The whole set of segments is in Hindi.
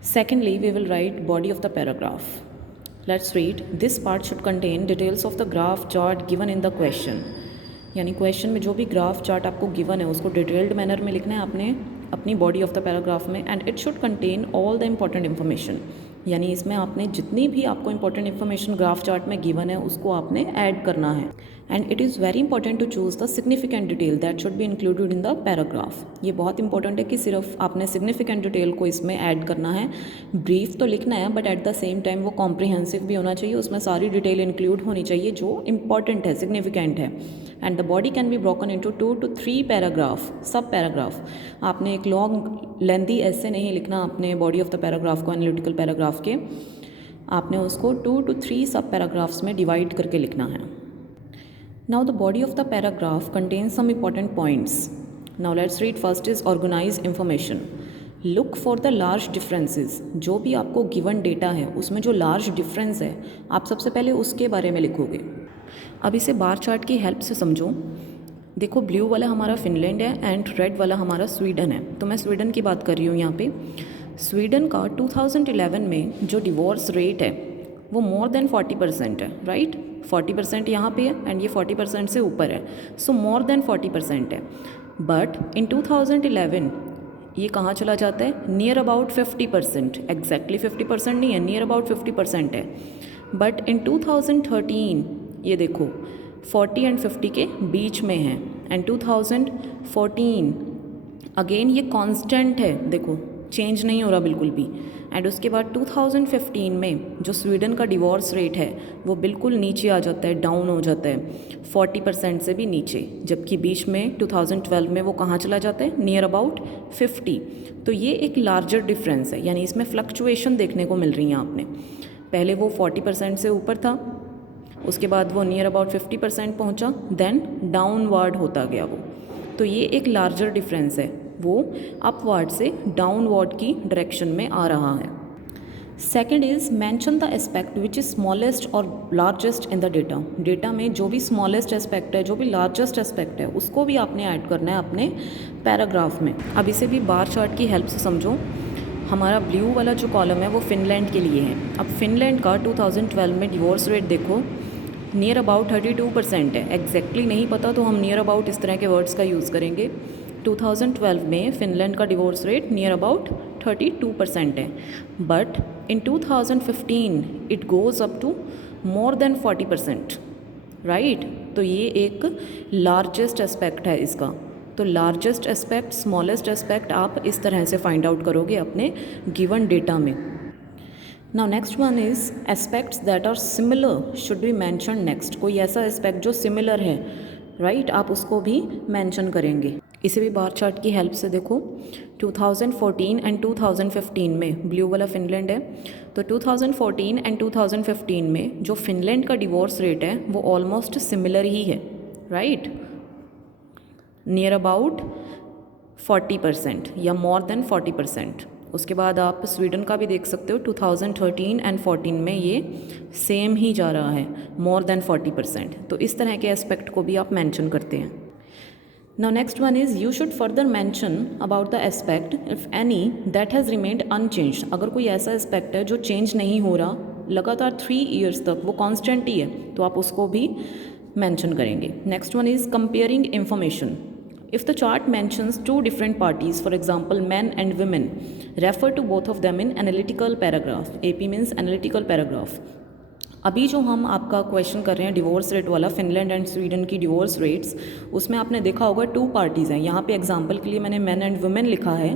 Secondly, we will write body of the paragraph. Let's read. This part should contain details of the graph chart given in the question. यानी क्वेश्चन में जो भी ग्राफ चार्ट आपको गिवन है उसको डिटेल्ड मैनर में लिखना है आपने अपनी बॉडी ऑफ द पैराग्राफ में, and it should contain all the important information. यानी इसमें आपने जितनी भी आपको इंपॉर्टेंट इन्फॉर्मेशन ग्राफ चार्ट में गिवन है उसको आपने ऐड करना है. And it is very important to choose the significant detail that should be included in the paragraph. ये बहुत इंपॉर्टेंट है कि सिर्फ आपने सिग्निफिकेंट डिटेल को इसमें ऐड करना है. ब्रीफ तो लिखना है but at the same time वो कॉम्प्रिहेंसिव भी होना चाहिए, उसमें सारी डिटेल इंक्लूड होनी चाहिए जो इंपॉर्टेंट है, सिग्निफिकेंट है. And the body can be broken into 2 to 3 paragraph, सब पैराग्राफ. आपने एक लॉन्ग लेंथी ऐसे नहीं लिखना अपने बॉडी ऑफ द पैराग्राफ को, एनालिटिकल पैराग्राफ के. आपने उसको 2 to 3 सब पैराग्राफ्स में डिवाइड करके लिखना है. Now the body of the paragraph contains some important points. Now let's read. First is organize information. Look for the large differences. जो भी आपको गिवन डेटा है उसमें जो लार्ज डिफरेंस है आप सबसे पहले उसके बारे में लिखोगे. अब इसे बार चार्ट की हेल्प से समझो. देखो, ब्लू वाला हमारा फिनलैंड है एंड रेड वाला हमारा स्वीडन है. तो मैं स्वीडन की बात कर रही हूँ यहाँ पे. स्वीडन का 2011 में जो डिवोर्स रेट है वो मोर देन 40% है, राइट. 40% यहाँ पे है एंड ये 40% से ऊपर है, सो मोर देन 40% है. बट इन 2011 ये कहाँ चला जाता है? Near about 50%. एग्जैक्टली 50% नहीं है, नियर अबाउट 50% है. बट इन 2013 ये देखो 40 एंड 50 के बीच में है. एंड 2014 अगेन ये कांस्टेंट है, देखो चेंज नहीं हो रहा बिल्कुल भी. एंड उसके बाद 2015 में जो स्वीडन का डिवोर्स रेट है वो बिल्कुल नीचे आ जाता है, डाउन हो जाता है 40% से भी नीचे. जबकि बीच में 2012 में वो कहाँ चला जाता है? Near about 50. तो ये एक लार्जर डिफरेंस है, यानी इसमें फ्लक्चुएशन देखने को मिल रही है आपने. पहले वो 40% से ऊपर था, उसके बाद वो नियर अबाउट 50% पहुँचा, देन डाउनवर्ड होता गया वो. तो ये एक लार्जर डिफरेंस है, वो अपवर्ड से डाउनवर्ड की डायरेक्शन में आ रहा है. Second is mention the aspect which is smallest और largest in the data. Data में जो भी स्मॉलेस्ट एस्पेक्ट है, जो भी लार्जेस्ट एस्पेक्ट है, उसको भी आपने ऐड करना है अपने पैराग्राफ में. अब इसे भी बार चार्ट की हेल्प से समझो. हमारा ब्लू वाला जो कॉलम है वो फिनलैंड के लिए है. अब फिनलैंड का 2012 में डिवोर्स रेट देखो नियर अबाउट 32% है. एग्जैक्टली नहीं पता तो हम नियर अबाउट इस तरह के वर्ड्स का यूज़ करेंगे. 2012 में फिनलैंड का डिवोर्स रेट नियर अबाउट 32% है. But in 2015 it goes up to more than 40%, right. तो ये एक लार्जेस्ट एस्पेक्ट है इसका. तो लार्जेस्ट एस्पेक्ट, स्मॉलेस्ट एस्पेक्ट आप इस तरह से फाइंड आउट करोगे अपने गिवन डेटा में. Now next one is aspects that are similar should be mention next. कोई ऐसा एस्पेक्ट जो सिमिलर है, राइट, आप उसको भी मैंशन करेंगे. इसे भी बार चार्ट की हेल्प से देखो. 2014 एंड 2015 में ब्लू वाला फिनलैंड है. तो 2014 एंड 2015 में जो फिनलैंड का डिवोर्स रेट है वो ऑलमोस्ट सिमिलर ही है, राइट, नियर अबाउट 40% या मोर देन 40%. उसके बाद आप स्वीडन का भी देख सकते हो. 2013 एंड 14 में ये सेम ही जा रहा है, मोर देन 40%. तो इस तरह के एस्पेक्ट को भी आप मेंशन करते हैं. Now next one is you should further mention about the aspect if any that has remained unchanged. अगर कोई ऐसा एस्पेक्ट है जो चेंज नहीं हो रहा लगातार 3 ईयर्स तक, वो कांस्टेंट ही है, तो आप उसको भी मेंशन करेंगे. Next one is comparing information. If the chart mentions 2 different parties, for example men and women, refer to both of them in analytical paragraph. AP means analytical paragraph. अभी जो हम आपका क्वेश्चन कर रहे हैं डिवोर्स रेट वाला, फिनलैंड एंड स्वीडन की डिवोर्स रेट्स, उसमें आपने देखा होगा 2 पार्टीज़ हैं. यहाँ पे एग्जांपल के लिए मैंने मैन एंड वुमेन लिखा है,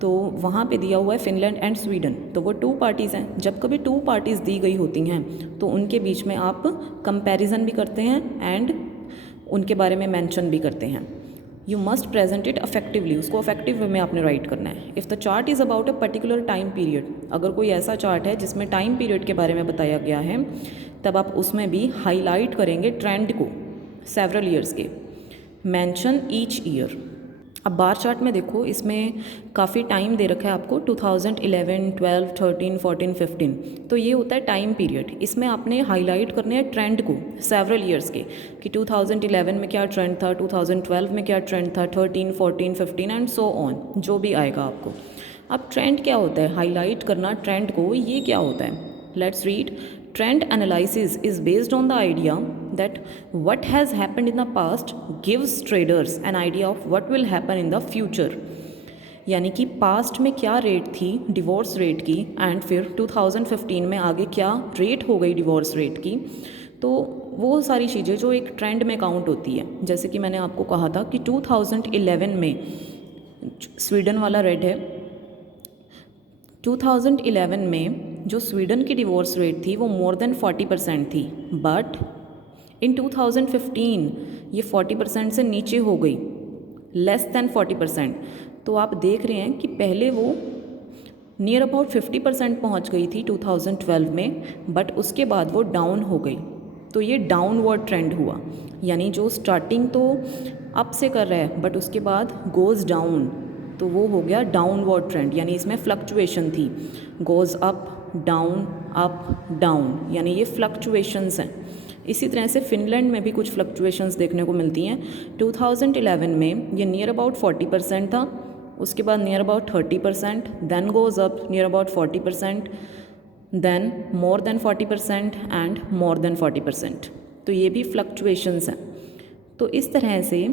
तो वहाँ पे दिया हुआ है फिनलैंड एंड स्वीडन. तो वो 2 पार्टीज़ हैं. जब कभी 2 पार्टीज़ दी गई होती हैं तो उनके बीच में आप कंपैरिजन भी करते हैं एंड उनके बारे में मेंशन भी करते हैं. You must present it effectively. उसको अफेक्टिव वे में आपने राइट करना है. If the chart is about a particular time period, अगर कोई ऐसा चार्ट है जिसमें टाइम पीरियड के बारे में बताया गया है, तब आप उसमें भी हाईलाइट करेंगे ट्रेंड को, सेवरल ईयर्स के. Mention each year. अब बार चार्ट में देखो, इसमें काफ़ी टाइम दे रखा है आपको, 2011, 12, 13, 14, 15. तो ये होता है टाइम पीरियड. इसमें आपने हाईलाइट करने हैं ट्रेंड को, सेवरल ईयर्स के, कि 2011 में क्या ट्रेंड था, 2012 में क्या ट्रेंड था, 13, 14, 15 एंड सो ऑन, जो भी आएगा आपको. अब ट्रेंड क्या होता है, हाईलाइट करना ट्रेंड को, ये क्या होता है? Let's read. Trend analysis is based on the idea that what has happened in the past gives traders an idea of what will happen in the future. यानी कि पास्ट में क्या रेट थी डिवोर्स रेट की, एंड फिर 2015 में आगे क्या रेट हो गई डिवोर्स रेट की. तो वो सारी चीज़ें जो एक ट्रेंड में काउंट होती है. जैसे कि मैंने आपको कहा था कि 2011 में, स्वीडन वाला रेट है, 2011 में जो स्वीडन की डिवोर्स रेट थी वो मोर देन 40% थी, बट इन 2015 ये 40% से नीचे हो गई, लेस दैन 40%. तो आप देख रहे हैं कि पहले वो नियर अबाउट 50% पहुँच गई थी 2012 में, बट उसके बाद वो डाउन हो गई. तो ये डाउनवर्ड ट्रेंड हुआ. यानी जो स्टार्टिंग तो अप से कर रहा है बट उसके बाद गोज़ डाउन, तो वो हो गया डाउनवर्ड ट्रेंड. यानी इसमें फ्लक्चुएशन थी, गोज़ अप डाउन, यानी ये फ्लक्चुएशंस हैं. इसी तरह से फिनलैंड में भी कुछ फ्लक्चुएशंस देखने को मिलती हैं. 2011 में ये नियर अबाउट 40% था, उसके बाद near about 30%, then goes up near about 40%, then more than 40% and more than 40%. तो ये भी फ्लक्चुएशंस हैं. तो इस तरह से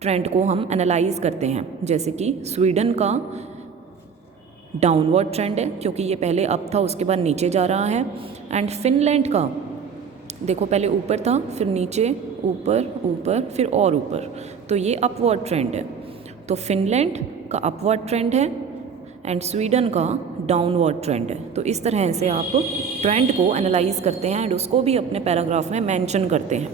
ट्रेंड को हम एनालाइज करते हैं. जैसे कि स्वीडन का डाउनवर्ड ट्रेंड है क्योंकि ये पहले अप था उसके बाद नीचे जा रहा है. एंड फिनलैंड का देखो पहले ऊपर था फिर नीचे, ऊपर फिर और ऊपर, तो ये अपवर्ड ट्रेंड है. तो फिनलैंड का अपवर्ड ट्रेंड है एंड स्वीडन का डाउनवर्ड ट्रेंड है. तो इस तरह से आप ट्रेंड को एनालाइज करते हैं एंड उसको भी अपने पैराग्राफ में मेंशन करते हैं.